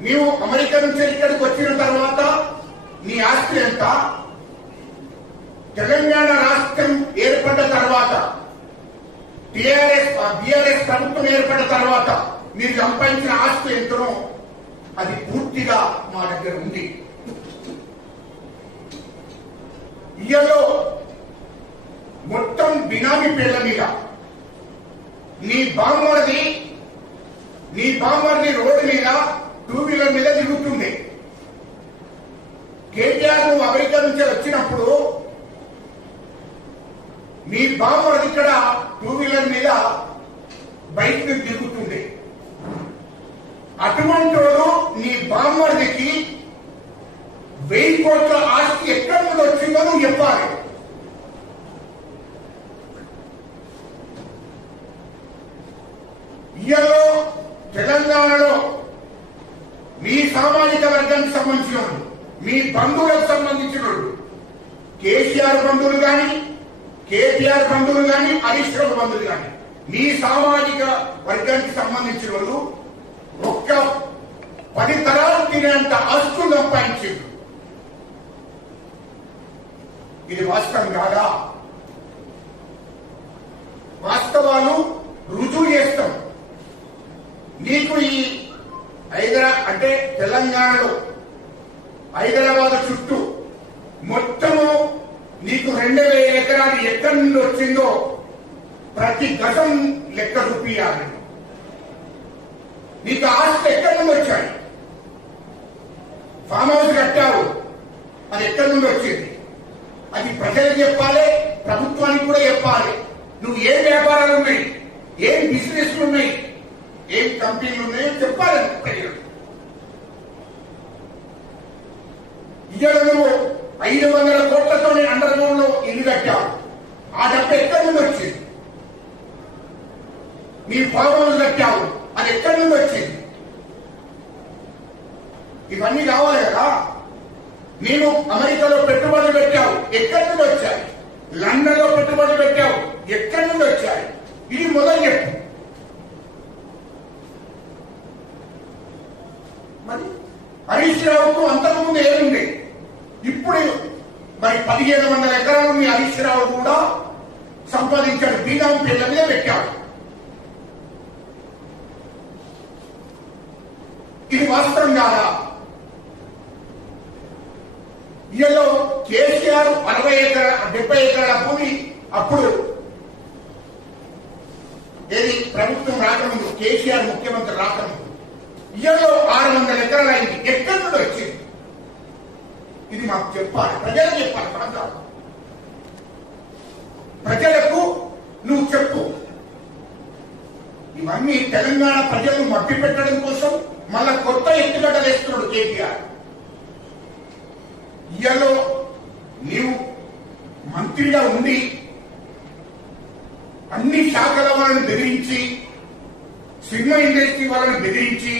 నీవు అమెరికా నుంచి ఇక్కడికి వచ్చిన తర్వాత నీ ఆస్తి ఎంత? తెలంగాణ రాష్ట్రం ఏర్పడ్డ తర్వాత టిఆర్ఎస్ బిఆర్ఎస్ ప్రభుత్వం ఏర్పడ్డ తర్వాత మీరు సంపాదించిన ఆస్తి ఎంతనో అది పూర్తిగా మా దగ్గర ఉంది. ఇయలో మొత్తం బినామీ పేర్ల మీద నీ బామ్మర్ది నీ బామ్మర్ది రోడ్డు మీద టూ మీద దిగుతుంది కేటీఆర్ నువ్వు అమెరికా నుంచి వచ్చినప్పుడు మీ బామ్మర్ది ఇక్కడ టూ వీలర్ మీద బైక్ దిగుతుంది అటువంటి వాడు నీ బామ్మర్దికి వెయ్యి కోట్ల ఆస్తి ఎక్కడి నుండి వచ్చిందో నువ్వు చెప్పాలి. ఇయలో తెలంగాణలో సామాజిక వర్గానికి సంబంధించిన మీ బంధువులకు సంబంధించిన వాళ్ళు, కేసీఆర్ బంధువులు కానీ కేటీఆర్ బంధువులు కానీ హరీష్ రావు బంధువులు కానీ మీ సామాజిక వర్గానికి సంబంధించిన వాళ్ళు ఒక్క పది తరాలు తినేంత ఆస్తులు సంపాదించారు ఇది వాస్తవం కాదా? వాస్తవాలు రుజువు చేస్తాం. నీకు ఈ ఐదు అంటే తెలంగాణలో హైదరాబాద్ చుట్టూ మొత్తము నీకు రెండు వేల ఎకరాలు ఎక్కడి నుండి వచ్చిందో ప్రతి గజం లెక్క చూపియాలి. నీకు ఆస్తి ఎక్కడి నుండి వచ్చాయి? ఫామ్ హౌస్ కట్టావు అది ఎక్కడి నుండి వచ్చింది? అది ప్రజలకు చెప్పాలి ప్రభుత్వానికి కూడా చెప్పాలి. నువ్వు ఏం వ్యాపారాలు ఉన్నాయి? ఏం బిజినెస్లు ఉన్నాయి? ఏం కంపెనీలు ఉన్నాయో చెప్పాలి ప్రజలు ఇవాళ నువ్వు ఐదు వందల కోట్లతో అండర్ గ్రౌండ్లో ఇల్లు కట్టావు ఆ డబ్బు ఎక్కడి నుండి వచ్చింది? మీ ఫామ్ కట్టావు అది ఎక్కడి నుండి వచ్చింది? ఇవన్నీ కావాలి కదా? నీవు అమెరికాలో పెట్టుబడులు పెట్టావు ఎక్కడి నుండి వచ్చాయి? లండన్లో పెట్టుబడులు పెట్టావు ఎక్కడి నుండి వచ్చాయి? ఇది మొదలు చెప్పు మరి హరీష్ రావుకు అంతకుముందు ఏముంది ఇప్పుడు మరి పదిహేను వందల ఎకరాలు మీ హరీష్ రావు కూడా సంపాదించాడు. బీదాం పిల్ల మీద పెట్టాడు. ఇది వాస్తవం కాదా? ఇయలో కేసీఆర్ అరవై ఎకర డెబ్బై ఎకరాల భూమి అప్పుడు ఏది ప్రభుత్వం రాకముందు కేసీఆర్ ముఖ్యమంత్రి రాకముందు. ఇయలో ఆరు వందల ఎకరాలు అయింది. ఎక్కడి నుండి వచ్చింది? ఇది మాకు చెప్పాలి. ప్రజలకు చెప్పాలి మనం కాదు ప్రజలకు నువ్వు చెప్పు. ఇవన్నీ తెలంగాణ ప్రజలను మట్టి పెట్టడం కోసం మళ్ళా కొత్త ఎత్తుగడ్డలు వేస్తున్నాడు కేటీఆర్. ఇయలో నీవు మంత్రిగా ఉండి అన్ని శాఖల వాళ్ళని బెదిరించి సినిమా ఇండస్ట్రీ వాళ్ళని బెదిరించి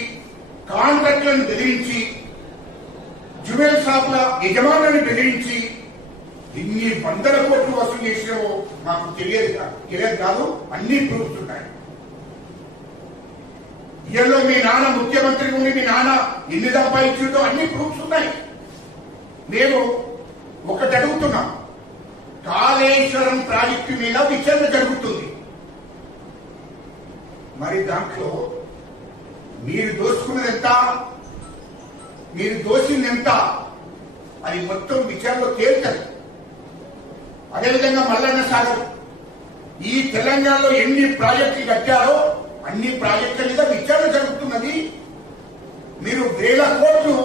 కాంట్రాక్టులను బెదిరించి జ్యువెల్ షాపుల యజమానులను బెదిరించి ఇన్ని వందల కోట్లు వసూలు చేసినావో మాకు తెలియదు తెలియదు కాదు అన్ని ప్రూఫ్స్ ఉన్నాయి. ఇయర్లో మీ నాన్న ముఖ్యమంత్రి ఉండి మీ నాన్న ఎన్ని సంపాదించిందో అన్ని ప్రూఫ్స్ ఉన్నాయి. నేను ఒకటి అడుగుతున్నా. కాళేశ్వరం ప్రాజెక్టు మీద విచారణ జరుగుతుంది. మరి దాంట్లో మీరు దోచుకున్నది ఎంత? మీరు దోసింది ఎంత? అది మొత్తం విచారణలో తేల్చదు అదేవిధంగా మల్లన్న సాగర్ ఈ తెలంగాణలో ఎన్ని ప్రాజెక్టులు కట్టారో అన్ని ప్రాజెక్టుల మీద విచారణ జరుగుతున్నది. మీరు వేల కోట్లు